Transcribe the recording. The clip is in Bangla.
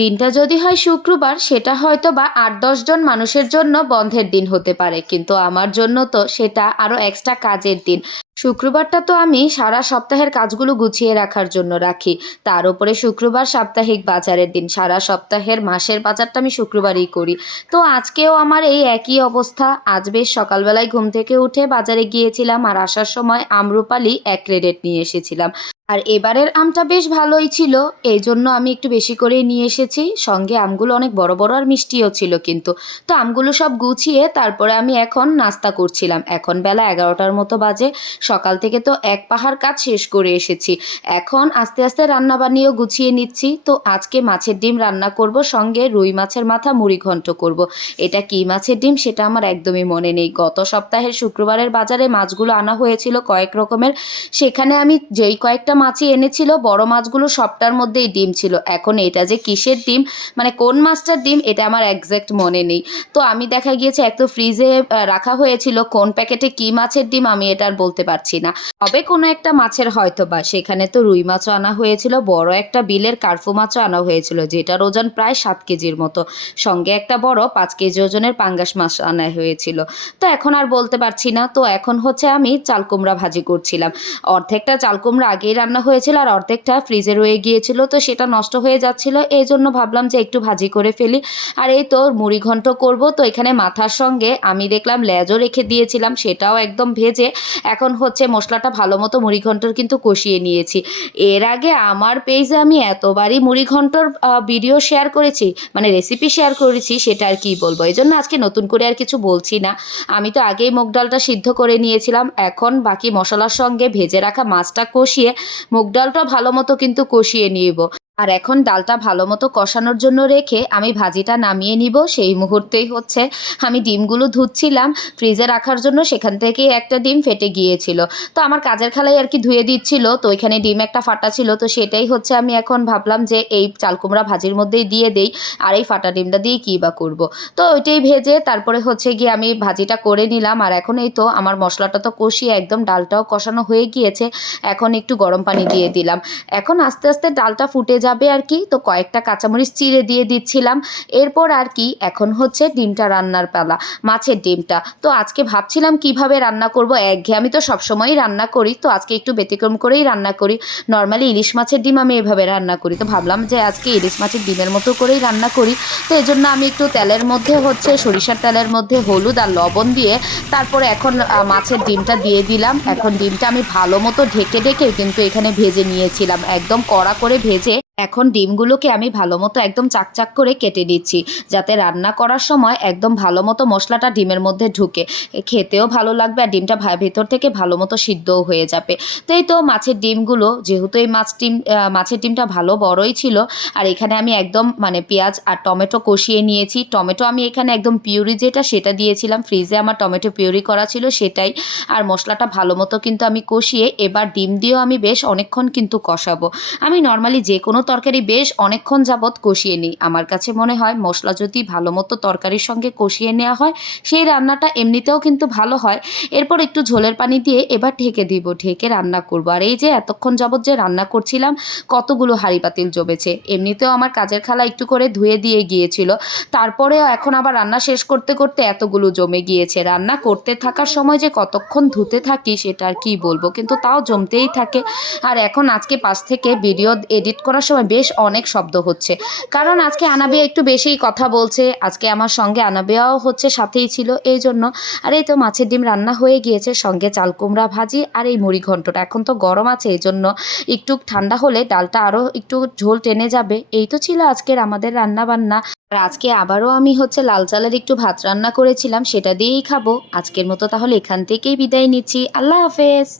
দিনটা যদি হয় শুক্রবার, সেটা হয়তো বা ৮-১০ জন মানুষের জন্য বন্ধের দিন হতে পারে। কিন্তু আমার জন্য তো সেটা আরো এক্সট্রা কাজের দিন। শুক্রবারটা তো আমি সারা সপ্তাহের কাজগুলো গুছিয়ে রাখার জন্য রাখি। তার উপরে শুক্রবার সাপ্তাহিক বাজারের দিন। সারা সপ্তাহের মাসের বাজারটা আমি শুক্রবারেই করি। তো আজকেও আমার এই একই অবস্থা। আজ বেশ সকালবেলায় ঘুম থেকে উঠে বাজারে গিয়েছিলাম আর আসার সময় আম্রপালি ১ ক্রেট নিয়ে এসেছিলাম। আর এবারের আমটা বেশ ভালোই ছিল। এইজন্য আমি একটু বেশি করেই নিয়ে এসেছি। সঙ্গে আমগুলো অনেক বড়, বড় আর মিষ্টিও ছিল কিন্তু। তো আমগুলো সব গুছিয়ে তারপরে আমি এখন নাস্তা করছিলাম। এখন বেলা ১১টার মতো বাজে। সকাল থেকে তো এক পাহাড় কাজ শেষ করে এসেছি। এখন আস্তে, আস্তে রান্নাবান্নিও গুছিয়ে নিচ্ছি। তো আজকে মাছের ডিম রান্না করব, সঙ্গে রুই মাছের মাথা মুড়ি ঘন্ট করব। এটা কী মাছের ডিম সেটা আমার একদমই মনে নেই। গত সপ্তাহের শুক্রবারের বাজারে মাছগুলো আনা হয়েছিল কয়েক রকমের। সেখানে আমি যেই কয়েকটা মাছই এনেছিল, বড় মাছগুলো সবটার মধ্যেই ডিম ছিল। এখন এটা যে কিসের ডিম, মানে কোন মাছটার ডিম, এটা আমার একজ্যাক্ট মনে নেই। তো আমি দেখা গিয়েছে এক তো ফ্রিজে রাখা হয়েছিল, কোন প্যাকেটে কী মাছের ডিম আমি এটা আর বলতে পারছি না। তবে কোনো একটা মাছের হয়তোবা। সেখানে তো রুই মাছও আনা হয়েছিল, বড় একটা বিলের কার্ফু মাছও আনা হয়েছিল, যেটার ওজন প্রায় ৭ কেজির মতো। সঙ্গে একটা বড় ৫ কেজি ওজনের পাঙ্গাস মাছ আনা হয়েছিল। তো এখন আর বলতে পারছি না। তো এখন হচ্ছে আমি চাল কুমড়া ভাজি করছিলাম। অর্ধেকটা চাল কুমড়া আগেই রান্না হয়েছিল আর অর্ধেকটা ফ্রিজে রয়ে গিয়েছিল, তো সেটা নষ্ট হয়ে যাচ্ছিল। এই জন্য ভাবলাম যে একটু ভাজি করে ফেলি। আর এই তো মুড়ি ঘন্ট করব। তো এখানে মাথার সঙ্গে আমি দেখলাম লেজও রেখে দিয়েছিলাম, সেটাও একদম ভেজে এখন হচ্ছে মশলাটা ভালো মতো মুড়ি ঘন্টর কিন্তু কষিয়ে নিয়েছি। এর আগে আমার পেজে আমি এতবারই মুড়ি ঘন্টর ভিডিও শেয়ার করেছি, মানে রেসিপি শেয়ার করেছি, সেটা আর কি বলবো। এই জন্য আজকে নতুন করে আর কিছু বলছি না। আমি তো আগেই মুগ ডালটা সিদ্ধ করে নিয়েছিলাম। এখন বাকি মশলার সঙ্গে ভেজে রাখা মাছটা কষিয়ে মুগ ডালটাও ভালো মতো কিন্তু কষিয়ে নিব। আর এখন ডালটা ভালো মতো কষানোর জন্য রেখে আমি ভাজিটা নামিয়ে নিব। সেই মুহূর্তেই হচ্ছে আমি ডিমগুলো ধুচ্ছিলাম ফ্রিজে রাখার জন্য, সেখান থেকেই একটা ডিম ফেটে গিয়েছিল। তো আমার কাজের খালাই আর কি ধুয়ে দিচ্ছিল, তো ওইখানে ডিম একটা ফাটা ছিল। তো সেটাই হচ্ছে আমি এখন ভাবলাম যে এই চাল কুমড়া ভাজির মধ্যেই দিয়ে দেই, আর এই ফাটা ডিমটা দিয়ে কী বা করব। তো ওইটাই ভেজে তারপরে হচ্ছে গিয়ে আমি ভাজিটা করে নিলাম। আর এখন এই তো আমার মশলাটা তো কষিয়ে একদম ডালটাও কষানো হয়ে গিয়েছে। এখন একটু গরম পানি দিয়ে দিলাম। এখন আস্তে আস্তে ডালটা ফুটে যাবে আর কি। তো কয়েকটা কাঁচামরিচ চিড়ে দিয়ে দিচ্ছিলাম। এরপর আর কি এখন হচ্ছে ডিমটা রান্নার পালা, মাছের ডিমটা। তো আজকে ভাবছিলাম কিভাবে রান্না করব। একঘেয়ে আমি তো সবসময়ই রান্না করি, তো আজকে একটু ব্যতিক্রম করেই রান্না করি। নর্মালি ইলিশ মাছের ডিম আমি এভাবে রান্না করি, তো ভাবলাম যে আজকে ইলিশ মাছের ডিমের মতো করেই রান্না করি। তো এই জন্য আমি একটু তেলের মধ্যে হচ্ছে সরিষার তেলের মধ্যে হলুদ আর লবণ দিয়ে তারপরে এখন মাছের ডিমটা দিয়ে দিলাম। এখন ডিমটা আমি ভালো মতো ঢেকে ঢেকে কিন্তু এখানে ভেজে নিয়েছিলাম, একদম কড়া করে ভেজে। এখন ডিমগুলোকে আমি ভালো মতো একদম চাকচাক করে কেটে নিচ্ছি, যাতে রান্না করার সময় একদম ভালো মতো মশলাটা ডিমের মধ্যে ঢুকে খেতেও ভালো লাগবে, আর ডিমটা ভেতর থেকে ভালো মতো সিদ্ধও হয়ে যাবে। তো এই তো মাছের ডিমগুলো, যেহেতু এই মাছের ডিমটা ভালো বড়ই ছিল, আর এখানে আমি একদম মানে পেঁয়াজ আর টমেটো কষিয়ে নিয়েছি। টমেটো আমি এখানে একদম পিউরি যেটা সেটা দিয়েছিলাম, ফ্রিজে আমার টমেটো পিউরি করা ছিল সেটাই। আর মশলাটা ভালো মতো কিন্তু আমি কষিয়ে এবার ডিম দিয়েও আমি বেশ অনেকক্ষণ কিন্তু কষাবো। আমি নর্মালি যে কোনো তরকারি বেশ অনেকক্ষণ যাবৎ কষিয়ে নিই। আমার কাছে মনে হয় মশলা যদি ভালো মতো তরকারির সঙ্গে কষিয়ে নেওয়া হয়, সেই রান্নাটা এমনিতেও কিন্তু ভালো হয়। এরপর একটু ঝোলের পানি দিয়ে এবার ঢেকে দিব, ঢেকে রান্না করব। আর এই যে এতক্ষণ যাবৎ যে রান্না করছিলাম, কতগুলো হাঁড়ি পাতিল জমেছে। এমনিতেও আমার কাজের খালা একটু করে ধুয়ে দিয়ে গিয়েছিল, তারপরেও এখন আবার রান্না শেষ করতে করতে এতগুলো জমে গিয়েছে। রান্না করতে থাকার সময় যে কতক্ষণ ধুতে থাকি সেটা আর কি বলবো, কিন্তু তাও জমতেই থাকে। আর এখন আজকে পাশ থেকে ভিডিও এডিট করার সময় বেশ অনেক শব্দ হচ্ছে, কারণ আজকে আনাবিয়া একটু বেশিই কথা বলছে। আজকে আমার সঙ্গে আনাবিয়াও হচ্ছে সাথেই ছিল, এই জন্য। আর এই তো মাছের ডিম রান্না হয়ে গিয়েছে, সঙ্গে চাল কুমড়া ভাজি আর এই মুড়ি ঘন্টটা। এখন তো গরম আছে, এই জন্য একটু ঠান্ডা হলে ডালটা আরও একটু ঝোল টেনে যাবে। এই তো ছিল আজকের আমাদের রান্না বান্না। আর আজকে আবারও আমি হচ্ছে লাল চালের একটু ভাত রান্না করেছিলাম, সেটা দিয়েই খাবো। আজকের মতো তাহলে এখান থেকেই বিদায় নিচ্ছি। আল্লাহ হাফেজ।